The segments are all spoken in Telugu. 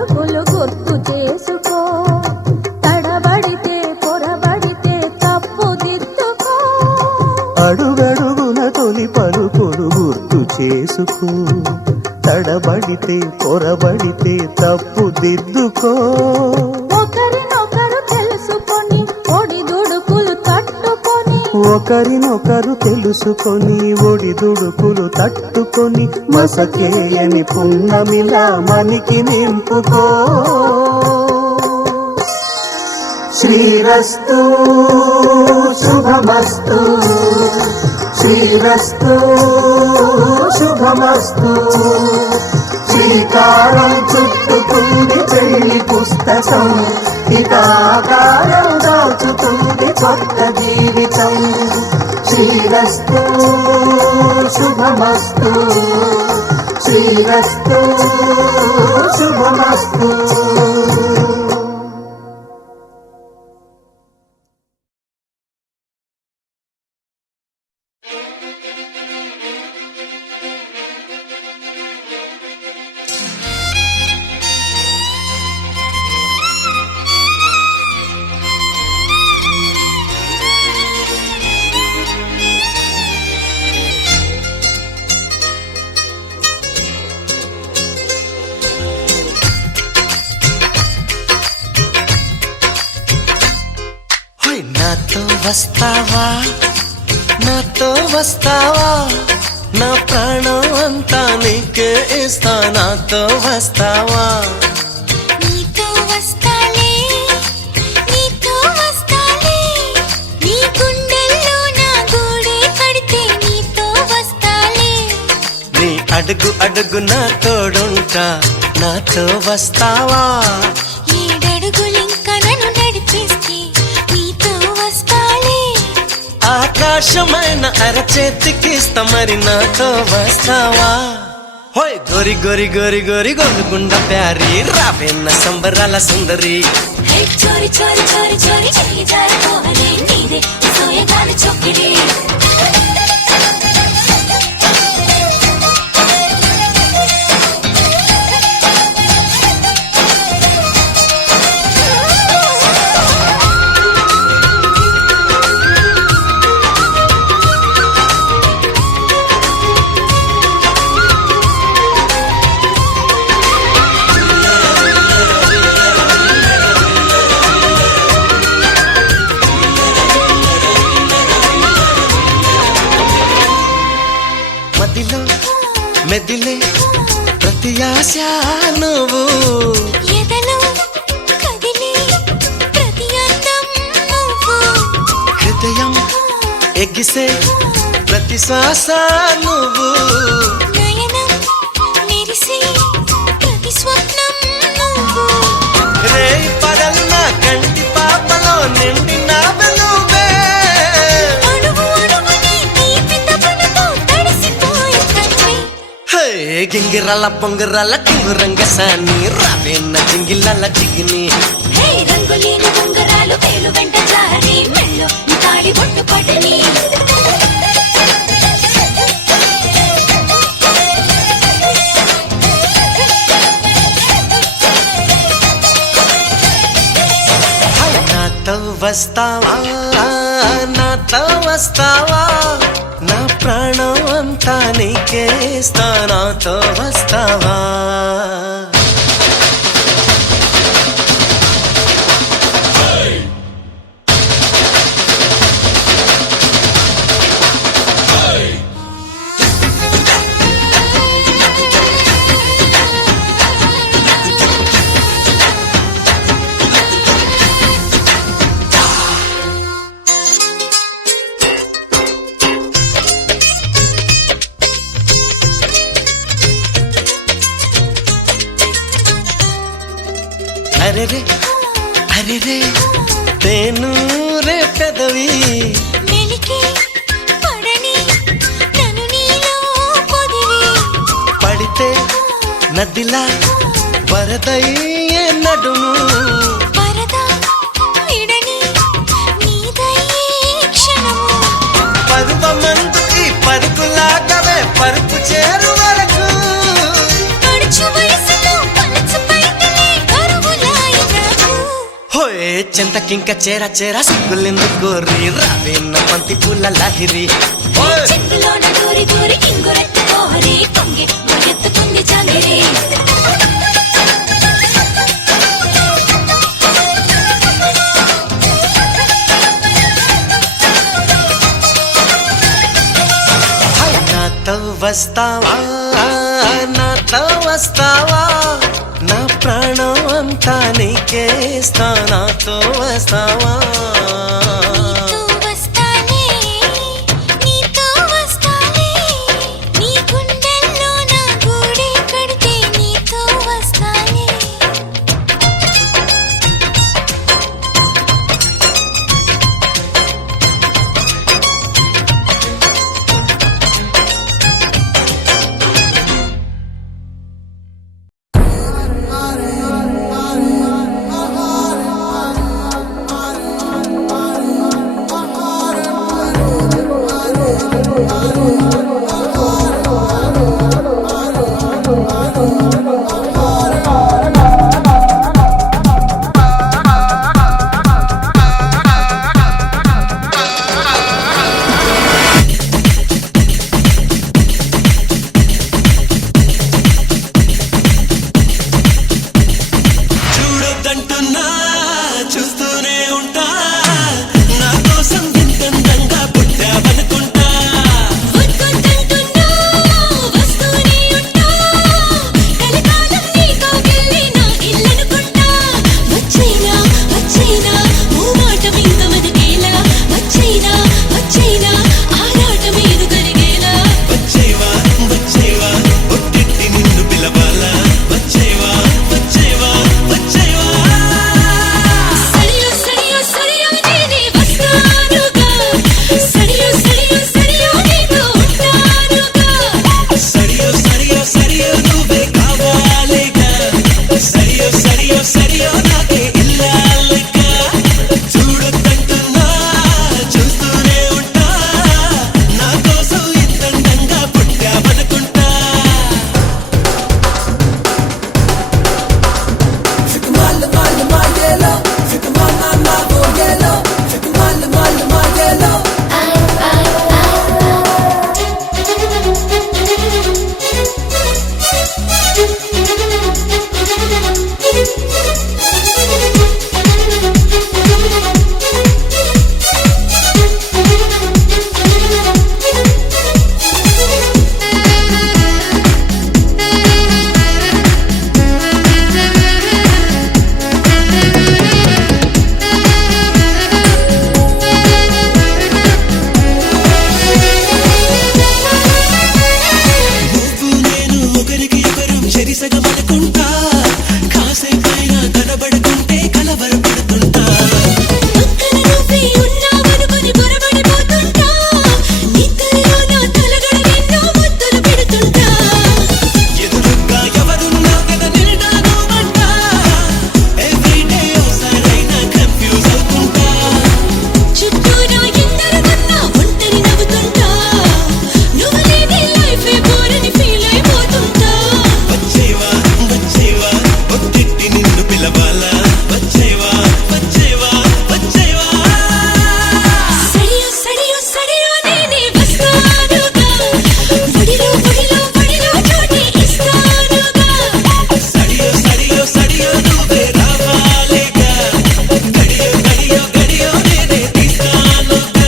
గుర్తు చేసుకో, తడబడితే పొరబడితే తప్పు దిద్దుకో. అడుగడుగున తొలి పలుకులు గుర్తు చేసుకో, తడబడితే పొరబడితే తప్పు దిద్దుకో. ఒకరినొకరు తెలుసుకొని ఒడిదుడుకులు తట్టుకొని, ఒకరినొకరు తెలుసుకొని ఒడిదుడుకులు తట్టుకొని మసకేయని పున్నమిలా మనికి నింపుకో. శ్రీరస్తు శుభమస్తు, శ్రీరస్తు శుభమస్తు. శ్రీకారం చుట్టుకుంది పెళ్లి పుస్తకం, ఇక ఆకారం దాచుతుంది కొత్త జీవితం. శ్రీరస్తు శుభమస్తు, శ్రీరస్తు శుభమస్తు. నాతో వస్తావా, నాతో వస్తావా, నా ప్రాణం అంతా నీకే ఇస్తా. నాతో వస్తావా, నీతో వస్తాలే, నీతో వస్తాలే, నీ గుండెల్లో నా గూడే కడితే నీతో వస్తాలే. నీ అడుగు అడుగు నా తోడుంటా. నాతో వస్తావా, ఏడడుగులింక నన్ను నడిపిస్తే నీతో వస్తాలే. ఆకాశమైన అరచేతికిస్తా, మరి నాతో వస్తావా. హోయ్ గోరి గోరి గోరి గోరి గోలుగుండ ప్యారి, రావేన్న సంబరాల సుందరి. హే చోరి చోరి చోరి చోరి చెయ్యి జారిపోవలే, నీదే సోయగాలి చొక్కిడి. మదిలో మెదిలే ప్రతి ఆశ నువ్వు, ఎదలో కదిలే ప్రతి అందం నువ్వు, హృదయం ఎగిసే ప్రతి శ్వాస నువ్వు, నయనం మెరిసే ప్రతి స్వప్నం నువ్వు. రే పగలు నా కంటి పాపలో నిండిన వెలుగే. అడుగు అడుగుని తీపి తపనతో తడిసిపోయే కన్నే. హే గింగిరాల పొంగరాల టింగురంగ సాని, రావేన్న జింగిలాల జిగిని. హే రంగులేని ఉంగరాలు వేలు వెంట జారి, మెల్లో తాళి బొట్టు పడని. నాతో వస్తావా, నాతో వస్తావా, నా ప్రాణం అంతా నీకే ఇస్తా. నాతో వస్తావా. అరెరే అరెరే తేను రే పెదవి, మెలికి పడని నన్ను నీలో పొదివి. పడితే నదిలా వరదయ్యే నడుము, వరద విడని నీదయ్యే క్షణము. పరువమందు ఈ పరుగులాగవే పరుపు చేరు వరకు. గడుచు వయసులో పలచు పైటలే చింతకింక చేర చేర సిగ్గులెందుకు రీ రావేన్న పంతి పూల లాహిరి ఓయ్! చెట్టులోన దూరి దూరి కింగురెత్తి పోహరి కొంగి మొయ్యెత్తుకుంది జాంగిరి నాతో వస్తావా నాతో వస్తావా నా ప్రాణం అంతా నీకే ఇస్తా నాతో వస్తావా నీతో వస్తానే నీతో వస్తానే నీ గుండెల్లో నా గూడే కడితే నీతో వస్తానే చూడొద్దంటున్నా చూస్తూనే ఉంటా నా కోసం ఇంతందంగా పుట్టావనుకుంటా వద్దంటున్నా వస్తూనే ఉంటా కలకాలం నీతో వెళ్ళి నా ఇల్లనుకుంటా వచ్చైనా వచ్చైనా ఓ మాట మీద మదిగేలా వచ్చైనా వచ్చైనా ఆరాట మీద కరిగేలా వచ్చేవా వచ్చేవా ఒట్టిట్టి నిన్ను పిలవాలా వచ్చేవా వచ్చేవా వచ్చేవా సడియో సడియో సడియో నేనే వస్తానుగా సడియో సడియో సడియో నీతో ఉంటానుగా సరియో సరియో సరియో నువ్వే కావాలిగా సరియో సరియో సరియో నాకే ఇల్లాలిగా చూడొద్దంటున్నా చూస్తూనే ఉంటా నా కోసం ఇంతందంగా పుట్టావనుకుంటా నువ్వు నేను ఒకరికి ఒకరు చెరిసగబడుకుంటా కాసేపైనా కనబడుకుంటే కలవరపడుతుంటా పక్కన నువ్వే ఉన్నావనుకొని పొరబడిపోతుంటా నిద్రలో నా తలగడ ఎన్నో ముద్దులు పెడుతుంటా ఎదురుగా ఎవరున్నా కథ నిండానోమంట ఎవ్రీడే ఓసారైనా కన్ఫ్యూజ్ అవుతుంటా చుట్టూరా ఎందరున్నా ఒంటరి నవ్వుతుంటా నువ్వు లేని లైఫే బోరని ఫీల్ అయిపోతుంటా వచ్చేవా వచ్చేవా ఒట్టిట్టి నిన్ను పిలవాలా వచ్చేవా వచ్చేవా వచ్చేవా సడియో సడియో సడియో నేనే వస్తానుగా ఒడిలో ఒడిలో ఒడిలో చోటి ఇస్తానుగా సడియో సడియో సడియో నువ్వే రావాలిగా గడియో గడియో గడియో నేనే తీస్తానుగా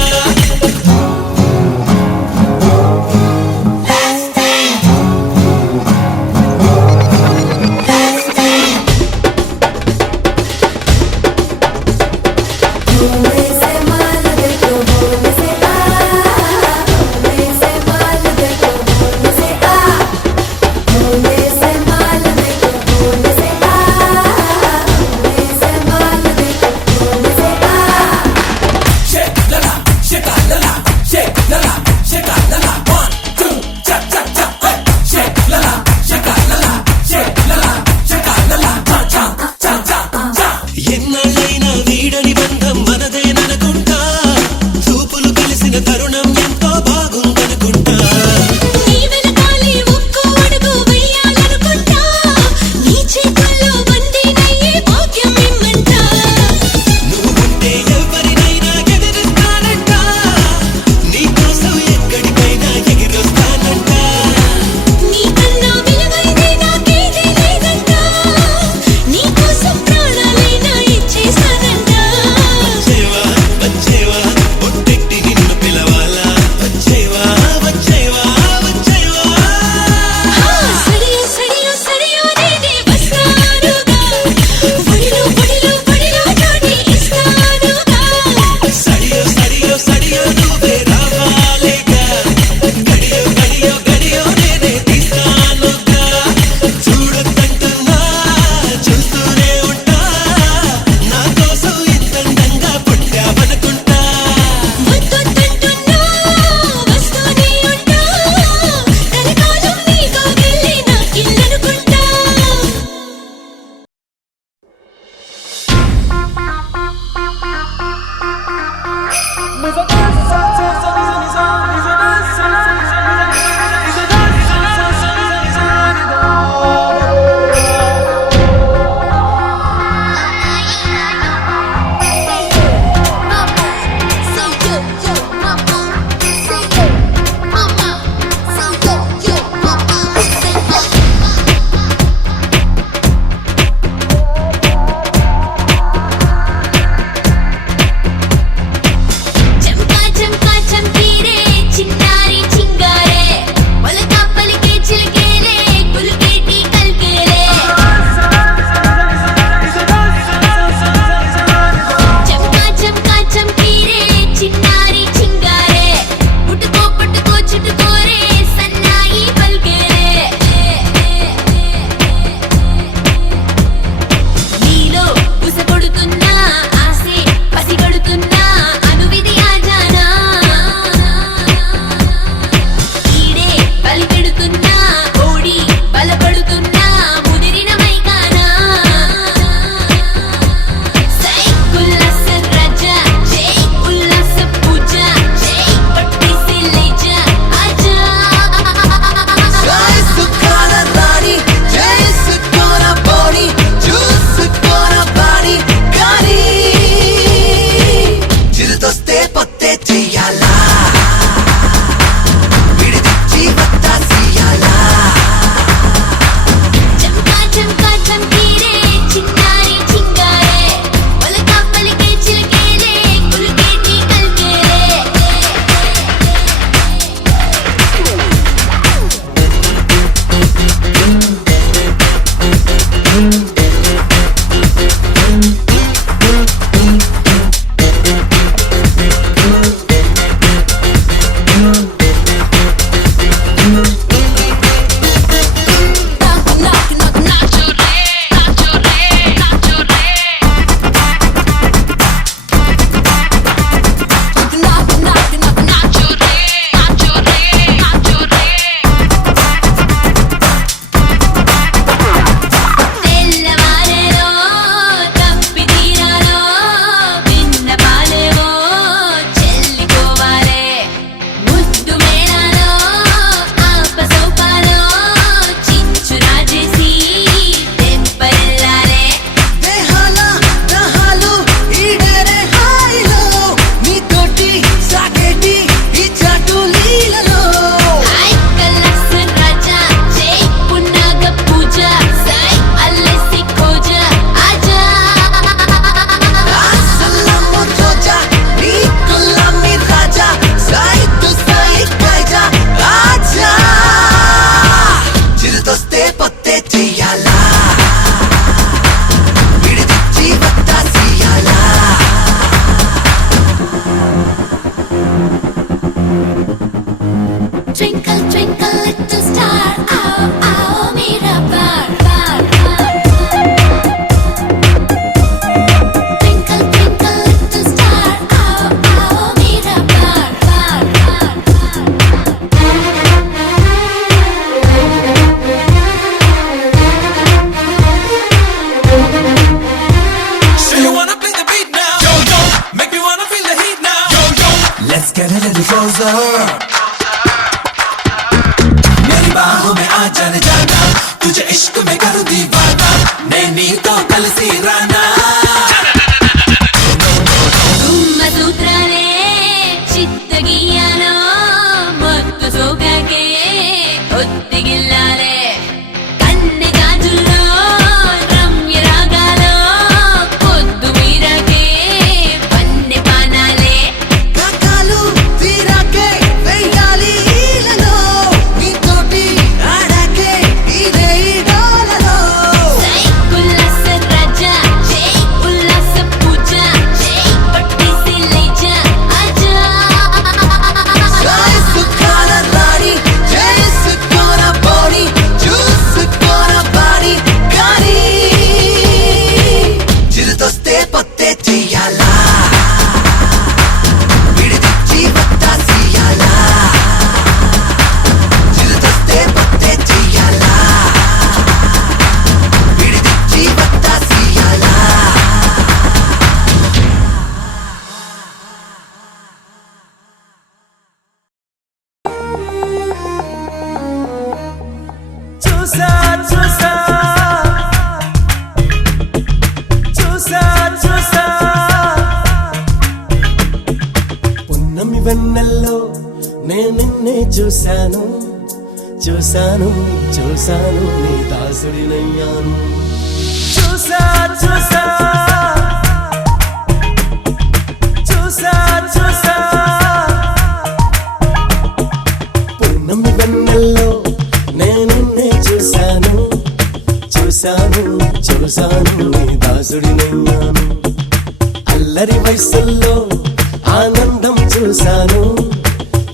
मेरी बाहों में आ चल जाना तुझे इश्क में करूं दीवाना मैं नी तो कलसी राना ಸೂತ್ರನೇ ಚಿತ್ತಗಿಯನೋ ಮತ್ತು ಸೋಗಕ್ಕೆ ಹೊತ್ತಿಗಿಲ್ಲಾಲೆ ಕಣ್ಣೆ ಗಾಜುల్లో రమ్య రాగాలో పొద్దు మీరకే పన్నె పానాలే కాకాలు తీరాకే వెయ్యాలి ఈలలో నీతోటి ఆడాకే ఇదే డోలలో జై ఉల్లాస రాజా జై ఉల్లాస పూజ జై పట్టిసి లేజా ఆజా జైసుకోన రాణి జైసుకోన బాడీ చూసుకోన బాడీ కానీ చిరుతొస్తే పొత్తే చెయ్యాలా విడిచి వత్తాసియాలా చిరుతొస్తే పొత్తే చెయ్యాలా విడిచి వత్తాసియాలా చూసా చూసా చూసా చూసా పున్నమి వెన్నెల్లో నేను నిన్నే చూశాను చూశాను చూశాను నీ దాసుడినయ్యాను చూసా చూసా చూసా చూసా పున్నమి వెన్నెల్లో నేను నిన్నే చూశాను చూశాను చూశాను నీ దాసుడినయ్యాను అల్లరి వయసుల్లో ఆనందం చూశాను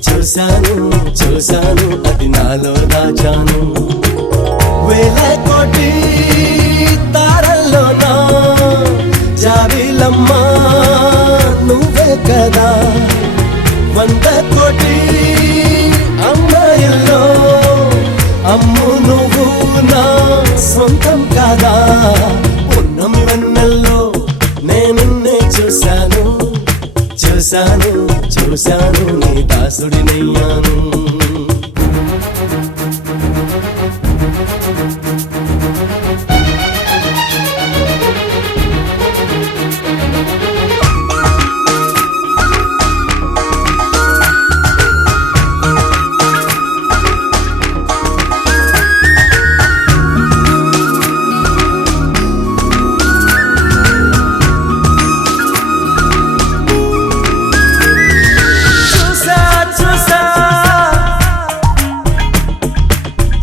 చూశాను చూశాను అది నాలో దాచాను వేల కోటి తారల్లోనా జాబిలమ్మ నువ్వే కదా 100 కోటి అమ్మాయిల్లో అమ్ము నువ్వు నా సొంతం కాదా పున్నమి వెన్నెల్లో నేనున్నే చూశాను చూశాను చూశాను నీ దాసుడినయ్యాను చూసా చూసా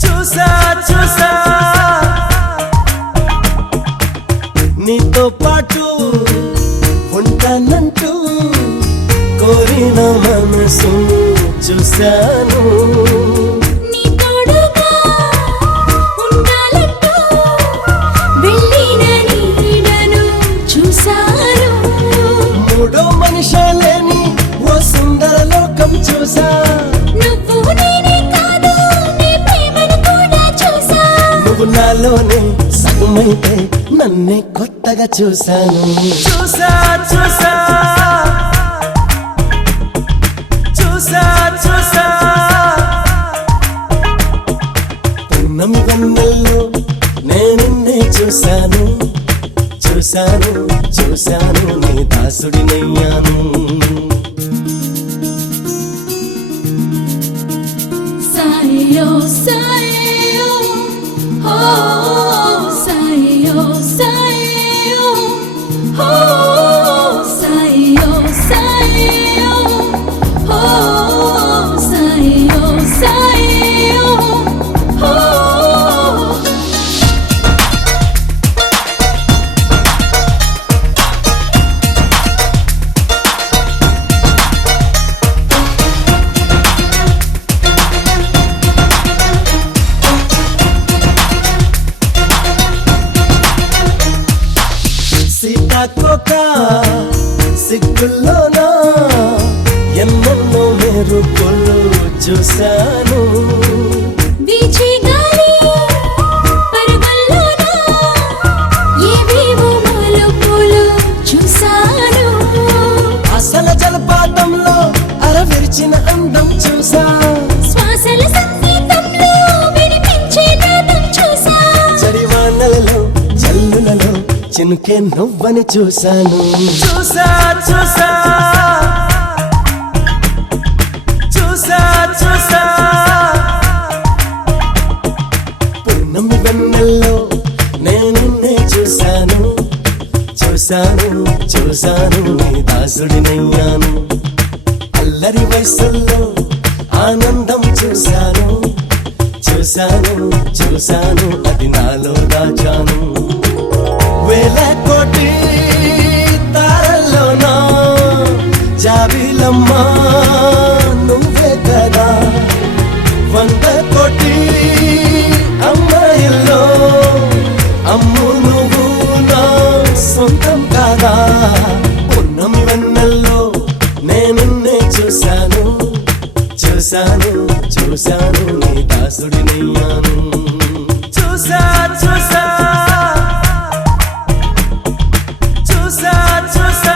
చూసా చూసా నీతో పాటు ఉంటానంటూ కోరిన మనసు చూశాను నీ తోడుగా ఉండాలంటూ వెళ్ళిన నీడను చూశాను మూడో మనిషి లేని ఓ సుందర లోకం చూసా నువ్వు నేనే కాదు నీ ప్రేమను కూడా చూసా నువ్వు నాలోనే సగమైతే నన్నే కొత్తగా చూశాను చూసా చూసా చూసా చూసా పున్నమి వెన్నెల్లో నేనున్నే చూశాను చూశాను చూశాను నీ దాసుడినయ్యాను సాయో సాయో ఓ సాయో సాయో ఓ సాయో సాయో ఓ సాయో సాయో ఓ సీతాకోక సిగ్గుల్లోనా ఎన్నెన్నో మెరుపులు చూశాను వీచే గాలి పరుగుల్లోన ఏవేవో మలుపులు చూశాను అసలు జలపాతంలో అరవిరిచిన అందం చినుకే నువ్వని చూశాను చూసా చూసా చూసా చూసా పున్నమి వెన్నెల్లో నేను చూశాను చూశాను చూశాను నీ దాసుడినయ్యాను అల్లరి వయసుల్లో ఆనందం చూశాను చూశాను చూశాను అది నాలో దాచాను వేల కోటి తారల్లోనా జాబిలమ్మా నువ్వే కదా 100 కోటి అమ్మాయిల్లో అమ్ము నువ్వు నా సొంతం కాదా పున్నమి వెన్నెల్లో నేను చూశాను చూశాను చూశాను నీ దాసుడినయ్యాను చూసా చూసా చూసా చూసా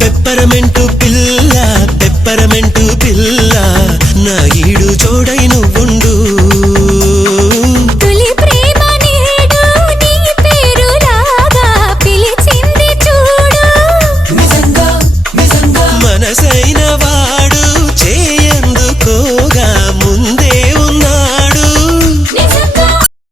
పెప్పరమెంట్